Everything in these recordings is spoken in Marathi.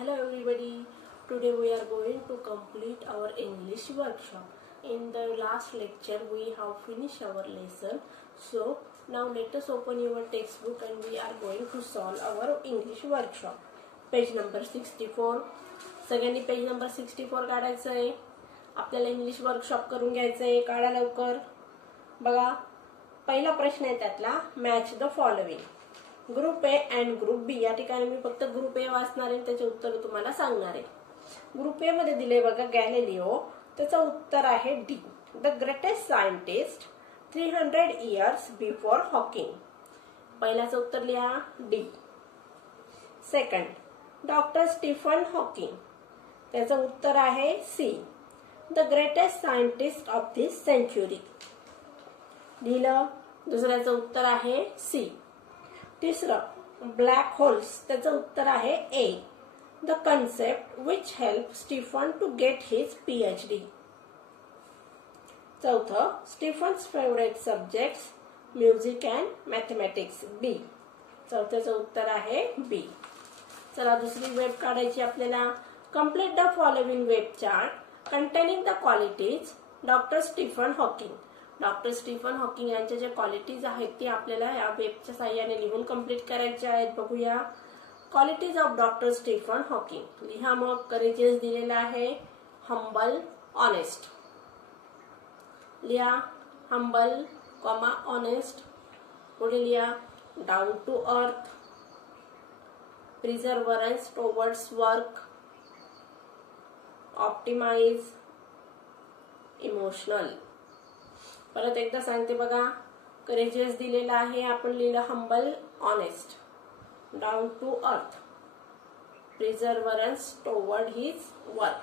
Hello everybody, today we are going to complete our English workshop. In the last lecture we have finished our lesson. So now let us open your textbook and we are going to solve our English workshop. Page number 64. सगळ्यांनी पेज नंबर 64 काढायचं आहे. आपल्याला इंग्लिश वर्कशॉप करून घ्यायचं आहे. काढा लवकर. बघा पहिला प्रश्न आहे त्यातला match the following. Group A and group B. या ठिकाणी मी फक्त ग्रुप ए वाचणार आहे, त्याचे उत्तर तुम्हाला सांगणार आहे. ग्रुप ए मध्ये दिले बघा गॅलिलिओ, त्याचं उत्तर आहे D. The greatest scientist 300 years before Hawking. पहिल्याचं उत्तर लिहा D. Second doctor Stephen Hawking, त्याचं उत्तर आहे C. The greatest scientist of this century. लिहिलं. दुसऱ्याचं उत्तर आहे सी. तिसरं ब्लॅक होल्स, त्याचं उत्तर आहे A. The concept which help Stephen to get his PhD. चौथं Stephen's favourite subjects music and mathematics. B. चौथ्याचं उत्तर आहे बी. चला दुसरी वेब काढायची आपल्याला. Complete the following web chart containing the qualities doctor Stephen Hawking. Doctor Stephen Hawking यांच्या ज्या क्वालिटीज आहेत ती आपल्याला या वेबच्या साहाय्याने लिहून कंप्लीट करायच्या आहेत. बघूया. Qualities of doctor Stephen Hawking. लिहा मग. करेजियस दिलेला आहे. Humble, honest. लिहा हंबल, ऑनेस्ट. पुढे लिहा down to earth, perseverance towards work, optimise, emotional. परत एकदा सांगते बघा. करेजियस दिलेला आहे, आपण लिहिलं humble, honest, down to earth, perseverance toward his work,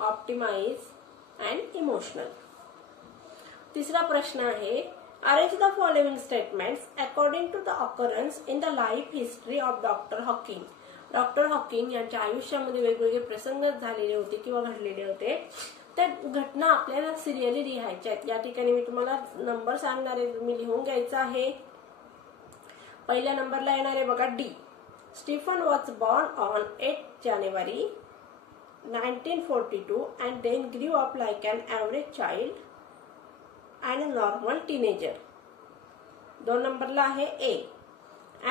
optimise and emotional. तिसरा प्रश्न आहे arrange the following statements according to the occurrence in the life history of doctor Hawking. Doctor Hawking यांच्या आयुष्यामध्ये वेगवेगळे प्रसंग झालेले होते किंवा घडलेले होते. त्या घटना आपल्याला सिरियली लिहायच्या आहेत. या ठिकाणी मी तुम्हाला नंबर सांगणार आहे, तुम्ही लिहून घ्यायचा आहे. पहिल्या नंबरला येणार आहे बघा D. Stephen was born on 8 January 1942 and then grew up like an average child and a normal teenager. 2 नंबरला आहे ए.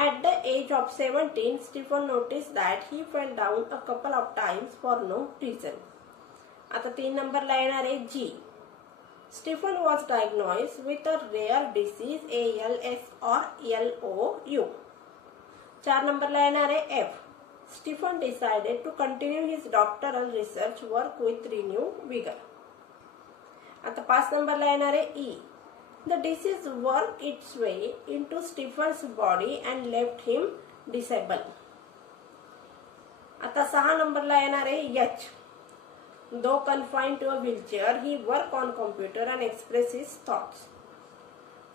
At the age of 17, Stephen noticed that he fell down a couple of times for no reason. आता 3 नंबरला येणार आहे जी. Stephen was diagnosed with a rare disease ALS or LOU. 4 नंबरला येणार आहे F. Stephen decided to continue his doctoral research work with renewed vigor. आता 5 नंबरला येणार आहे E. The disease worked its way into Stephen's body and left him disabled. आता 6 नंबरला येणार आहे H. Though confined to a wheelchair, he worked on computer and expressed his thoughts.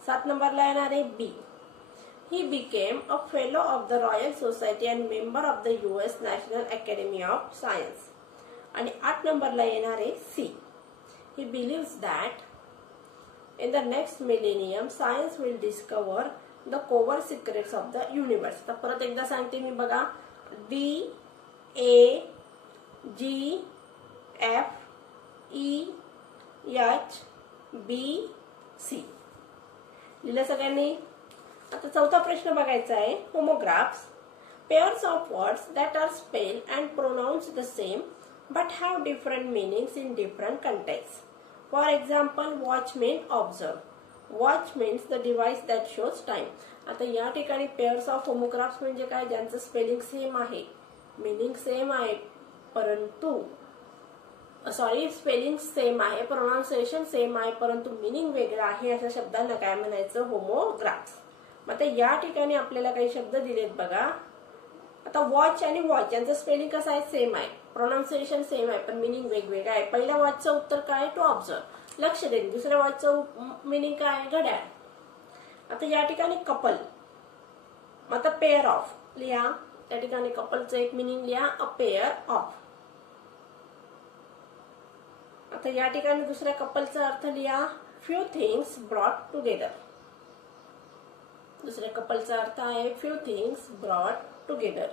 7 नंबरला येणार आहे बी. He became a fellow of the Royal Society and member of the US National Academy of Science. आणि 8 नंबरला येणार आहे C. He believes that in the next millennium science will discover the covert secrets of the universe. तर परत एकदा सांगते मी बघा. D, A, G, F, E, H, B, C. लिहिलं सगळ्यांनी. आता चौथा प्रश्न बघायचा आहे. Homographs. Pairs of words that are spelled and pronounced the same but have different meanings in different context. For example, watch means observe. Watch means the device that shows time. आता या ठिकाणी पेअर्स ऑफ होमोग्राफ्स म्हणजे काय, ज्यांचं स्पेलिंग सेम आहे, मीनिंग सेम आहे, परंतु स्पेलिंग सेम आहे, प्रोनाउन्सिएशन सेम आहे, परंतु मीनिंग वेगळं आहे, अशा शब्दांना काय म्हणायचं, होमोग्राफ्स. मग आता या ठिकाणी आपल्याला काही शब्द दिलेत बघा. आता वॉच आणि वॉच यांचं स्पेलिंग कसं आहे, सेम आहे, प्रोनाउन्सिएशन सेम आहे, पण मिनिंग वेगवेगळं आहे. पहिल्या वॉचचं उत्तर काय, टू ऑब्झर्व, लक्ष देणे. दुसऱ्या वॉचचं मिनिंग काय, घड्याळ. आता या ठिकाणी कपल. आता पेअर ऑफ लिहा. त्या ठिकाणी कपलचं एक मिनिंग लिहा, अ पेअर ऑफ. आता या ठिकाणी दुसऱ्या कपलचा अर्थ लिहा, फ्यू थिंग्स ब्रॉट टुगेदर. दुसऱ्या कपलचा अर्थ आहे few things brought together.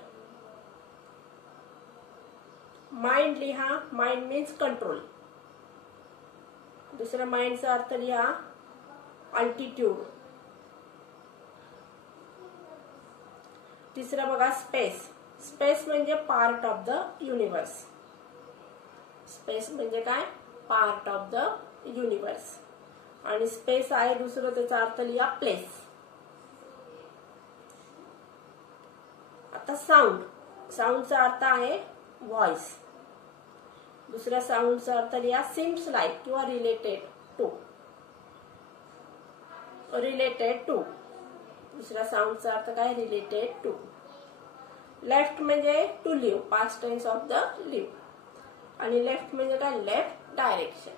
Mind लिहा, माइंड मीन्स कंट्रोल. दुसरा माइंडचा अर्थ लिहा अल्टिट्यूड. तिसरा बघा स्पेस. स्पेस म्हणजे part of the universe. Space म्हणजे काय? Part of the universe. आणि स्पेस आहे दुसरं, त्याचा अर्थ लिहा प्लेस. आता साऊंड. साऊंडचा अर्थ आहे व्हॉइस. दुसऱ्या साऊंडचा अर्थ लिहा सिम्स लाईक किंवा रिलेटेड टू. Related to. दुसऱ्या साऊंडचा अर्थ काय? Related to. लेफ्ट म्हणजे to leave, past tense of the leave. आणि लेफ्ट म्हणजे काय? Left direction.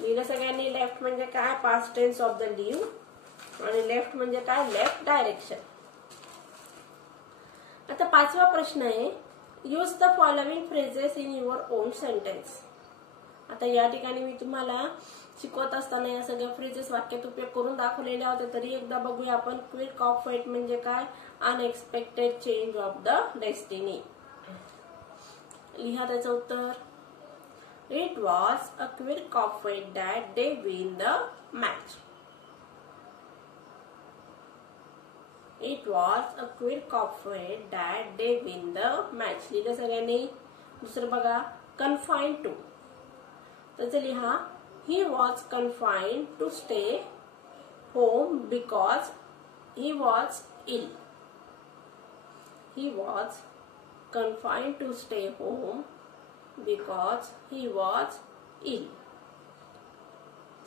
लिहिलं सगळ्यांनी? लेफ्ट म्हणजे काय? Past tense of the leave. आणि लेफ्ट म्हणजे काय? Left direction. आता पाचवा प्रश्न आहे, use the following phrases in your own sentence. आता या ठिकाणी मी तुम्हाला शिकवत असताना या सगळ्या फ्रेजेस वाक्यात उपयोग करून दाखवलेल्या होत्या. तरी एकदा बघूया आपण. क्विक ऑफ फेट म्हणजे काय? Unexpected change of the destiny. लिहा त्याचं उत्तर. It was a quick of fate that they win the match. It was a quick of fate that they win the match. लिहिलं सगळ्यांनी? दुसरं बघा कन्फाइंड टू. त्याचं लिहा he was confined to stay home because he was ill. He was confined to stay home because he was ill.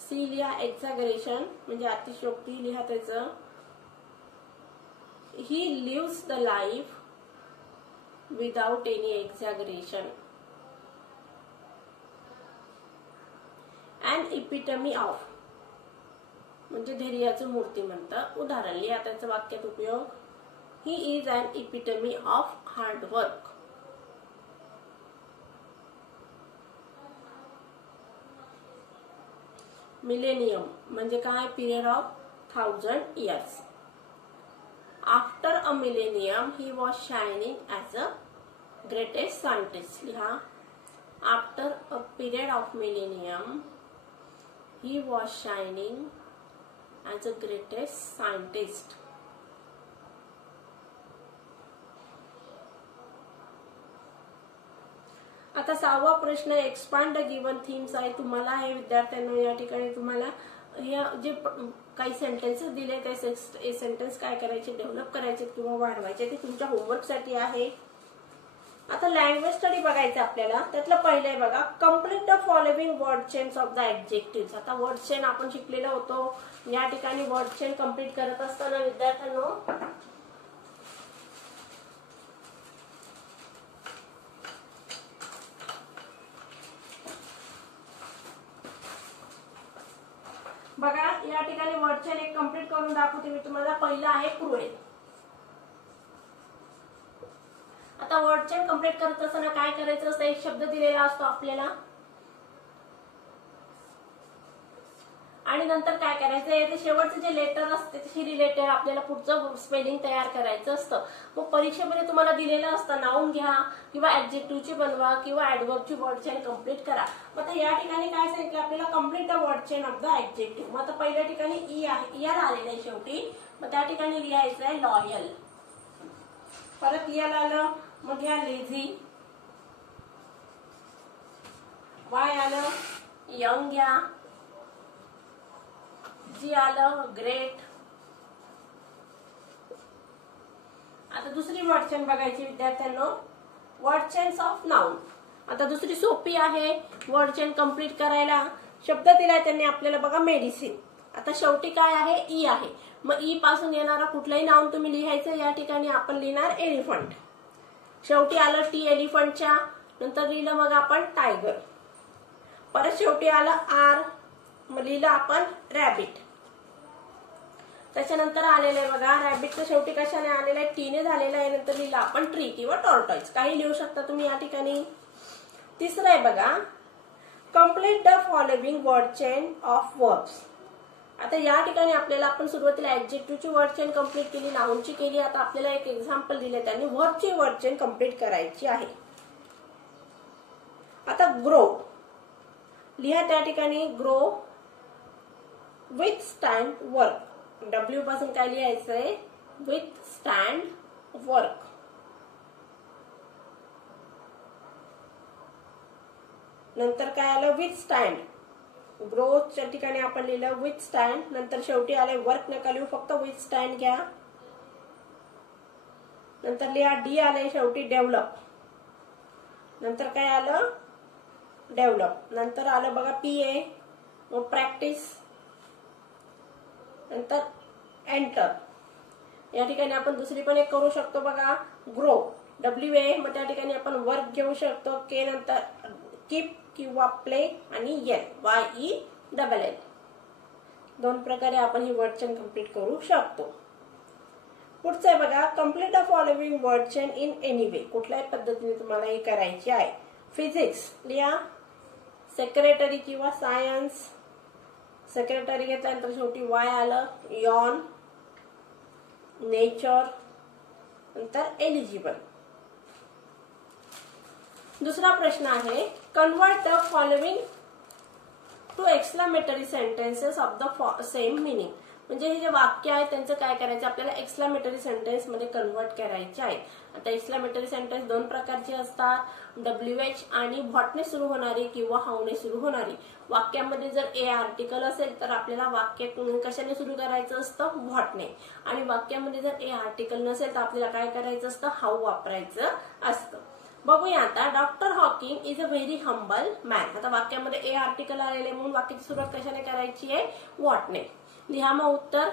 C लिहा एक्झॅगरेशन म्हणजे अतिशयोक्ती. लिहा त्याचं he lives the life without any exaggeration. an epitome of म्हणजे धैर्याचं मूर्तिमंत उदाहरण. लिहा त्याचं वाक्यात उपयोग. He is an epitome of hard work. Millennium म्हणजे काय? Period of 1000 years. After a millennium he was shining as a greatest scientist. लिहा after a period of millennium he was shining as the greatest scientist. आता सहावा प्रश्न एक्सपांड द गिवन थीम्स आहे. तुम्हाला हे विद्यार्थ्यांना या ठिकाणी तुम्हाला जे काही सेंटेन्सेस दिले ते सेंटेन्स काय करायचे? डेव्हलप करायचे किंवा वाढवायचे. ते तुमच्या होमवर्क साठी आहे. आता लँग्वेज स्टडी बघायचं आपल्याला. त्यातलं पहिलं आहे बघा complete the following word chains of the adjective. आता वर्ड चेन आपण शिकलेलो होतो. या ठिकाणी वर्ड चेन कम्प्लीट करत असताना विद्यार्थ्यांनो बघा या ठिकाणी वर्ड चेन एक कम्प्लीट करून दाखवते मी तुम्हाला. पहिलं आहे क्रुएल. आता वर्ड चेन कम्प्लीट करत असताना काय करायचं असतं? एक शब्द दिलेला असतो आपल्याला आणि नंतर काय करायचं? याचे शेवटचे जे लेटर असते त्याशी रिलेटेड आपल्याला पुढचं स्पेलिंग तयार करायचं असतं. मग परीक्षेमध्ये तुम्हाला दिलेलं असतं नाउन घ्या किंवा ऍडजेक्टिव्हची बनवा किंवा ऍडवर्बची वर्ड चेन कम्प्लीट करा. मग आता या ठिकाणी काय सांगितलं आपल्याला? Complete the word chain of the adjective. मग आता पहिल्या ठिकाणी ई आहे, इयर आलेलं आहे शेवटी. मग त्या ठिकाणी लिहायचं आहे लॉयल. परत इयर आलं मग घ्या लेझी. वाय आलं यंग घ्या. जी आलं ग्रेट. आता दुसरी वर्ड चेन बघायची विद्यार्थ्यांनो. Word chains of noun. आता दुसरी सोपी आहे वर्ड चेन कम्प्लीट करायला. शब्द दिलाय त्यांनी आपल्याला बघा मेडिसिन. आता शेवटी काय आहे? ई आहे. मग ई पासून येणारा कुठलाही नाउन तुम्ही लिहायचं. या ठिकाणी आपण लिहिणार एलिफंट. शेवटी आलं टी एलिफंटच्या. नंतर लिहिलं मग आपण टायगर. परत शेवटी आलं आर. मग लिहिलं आपण रॅबिट. त्याच्यानंतर आलेलं आहे बघा रॅबिटचं शेवटी कशाने आलेलं आहे? टीने झालेलं आहे. नंतर लिहिलं आपण ट्री किंवा टॉर्टॉइज. काही लिहू शकता तुम्ही या ठिकाणी. तिसरं आहे बघा complete the following word chain of verbs. आता या ठिकाणी आपल्याला आपण सुरुवातीला ऍडजेक्टिव्हची वर्ड चेन कम्प्लीट केली, नाउनची केली. आता आपल्याला एक एक्झाम्पल दिले त्यांनी. व्हर्बची वर्ड चेन कम्प्लीट करायची आहे. आता ग्रो लिहा त्या ठिकाणी grow with stand work. W पासून काय लिहायचंय विथ स्टँड वर्क. नंतर काय आलं विथ स्टँड. ग्रोच्या ठिकाणी आपण लिहिलं विथ स्टँड. नंतर शेवटी आले वर्क नका लिहू फक्त विथ स्टँड घ्या. नंतर लिहा डी आले शेवटी डेव्हलप. नंतर काय आलं डेव्हलप. नंतर आलं बघा पीए मग प्रॅक्टिस. नंतर एंटर. या ठिकाणी आपण दुसरी पण एक करू शकतो बघा ग्रो डब्ल्यू ए मग त्या ठिकाणी आपण वर्क घेऊ शकतो. के नंतर कीप किंवा प्ले आणि L Y E double L. दोन प्रकारे आपण ही वर्ड चेन कम्प्लीट करू शकतो. पुढचं आहे बघा complete the following word chain in any way. कुठल्याही पद्धतीने तुम्हाला हे करायची आहे. फिजिक्स लिहा सेक्रेटरी किंवा सायन्स. सेक्रेटरी घेतल्यानंतर शेवटी वाय आलं. यॉन नेचर नंतर एलिजिबल. दुसरा प्रश्न आहे convert the following to exclamatory sentences of the same meaning. म्हणजे हे जे वाक्य आहे त्यांचं काय करायचं आपल्याला एक्सक्लामेटरी सेंटेन्स मध्ये कन्वर्ट करायचे आहे. आता एक्सक्लामेटरी सेंटेन्स दोन प्रकारचे असतात. WH आणि व्हॉटने सुरू होणारी किंवा हाऊने सुरू होणारी. वाक्यामध्ये जर ए आर्टिकल असेल तर आपल्याला वाक्य कशाने सुरू करायचं असतं व्हॉटने. आणि वाक्यामध्ये जर ए आर्टिकल नसेल तर आपल्याला काय करायचं असतं हाऊ वापरायचं असतं. बघूया आता doctor Hawking is a very humble man. आता वाक्यामध्ये ए आर्टिकल आलेले म्हणून वाक्याची सुरुवात कशाने करायची आहे व्हॉटने. लिहा मग उत्तर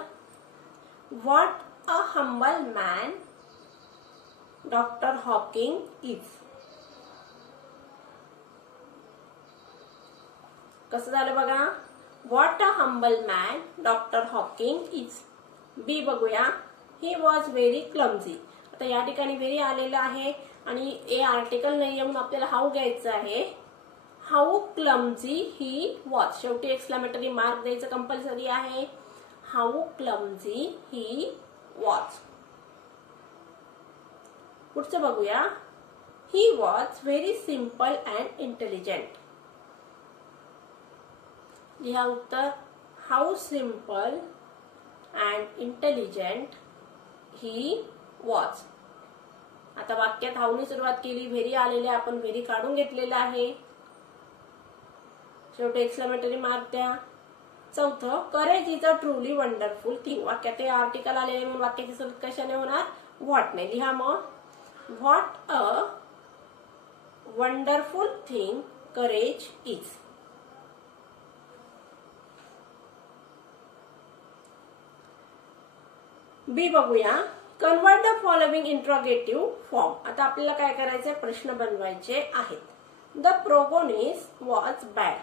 what a humble man doctor Hawking is. कसं झालं बघा what a humble man doctor Hawking is. B बघूया ही वॉज व्हेरी क्लमझी. आता या ठिकाणी व्हेरी आलेलं आहे आणि ए आर्टिकल नाहीये म्हणून आपल्याला हाऊ घ्यायचं आहे. How clumsy he was. शेवटी एक्सक्लामेटरी मार्क द्यायचं कंपल्सरी आहे. How clumsy he was. पुढचं बघूया he was very simple and intelligent. लिहा उत्तर how simple and intelligent he was. आता वाक्यात हाऊने सुरुवात केली व्हेरी आलेले आपण व्हेरी काढून घेतलेलं आहे. शेवटी एक्सक्लामेटरी मार्क द्या. चौथं courage is a truly wonderful thing. वाक्यात हे आर्टिकल आलेले म्हणून वाक्याची सुरुवात कशाने होणार व्हॉटने. लिहा मग what a wonderful thing courage is. B बघूया convert the following interrogative form. आता आपल्याला काय करायचंय प्रश्न बनवायचे आहेत. The protagonist was bad.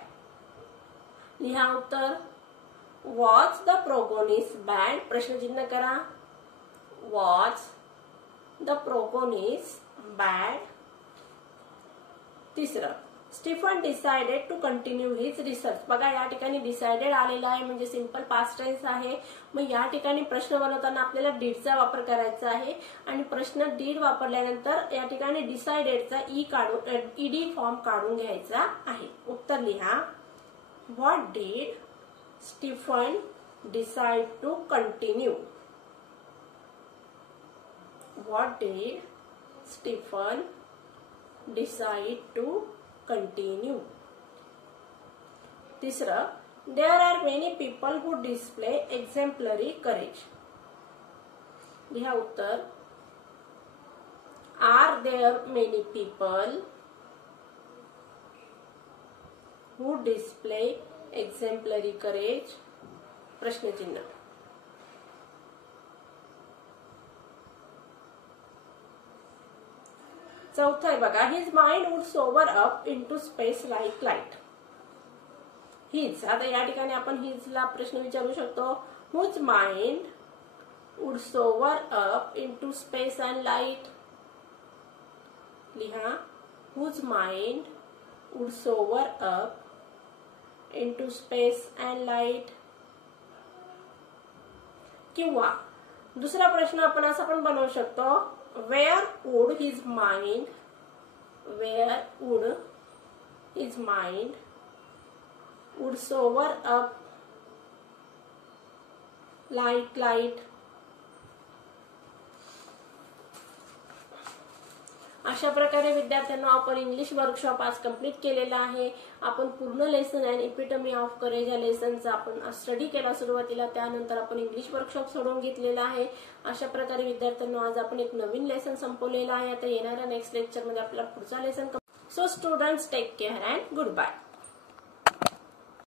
लिहा उत्तर वॉज द प्रोगोनिस्ट बॅड. प्रश्नचिन्ह करा वॉज द प्रोगोनिस्ट बॅड. तिसरं Stephen decided to continue his research. बघा या ठिकाणी डिसाइडेड आलेला आहे म्हणजे सिंपल पास्ट टेन्स आहे. मग या ठिकाणी प्रश्न बनवताना आपल्याला डीडचा वापर करायचा आहे आणि प्रश्न डीड वापरल्यानंतर या ठिकाणी डिसाइडेडचा ईडी फॉर्म काढून घ्यायचा आहे. उत्तर लिहा what did Stephen decide to continue. What did Stephen decide to continue. तिसरं there are many people who display exemplary courage. लिहा उत्तर are there many people who display exemplary courage. प्रश्नचिन्ह. चौथा आहे बघा his mind would soar up into space like light. His. आता या ठिकाणी आपण हिजला प्रश्न विचारू शकतो whose mind would soar up into space and light. लिहा whose mind would soar up into space and light. किंवा दुसरा प्रश्न आपण असा पण बनवू शकतो where would his mind his mind would sober up light. अशा प्रकारे विद्यार्थ्यांना आपण इंग्लिश वर्कशॉप आज कंप्लीट केलेला आहे. आपण पूर्ण lesson and epitome of courage या लेसनचा आपण स्टडी केला सुरुवातीला, त्यानंतर आपण इंग्लिश वर्कशॉप सोडून घेतलेला आहे. अशा प्रकारे विद्यार्थ्यांना आज आपण एक नवीन लेसन संपवलेला आहे. आता येणाऱ्या नेक्स्ट लेक्चर मध्ये आपला पुढचा lesson. So students, take care and good bye.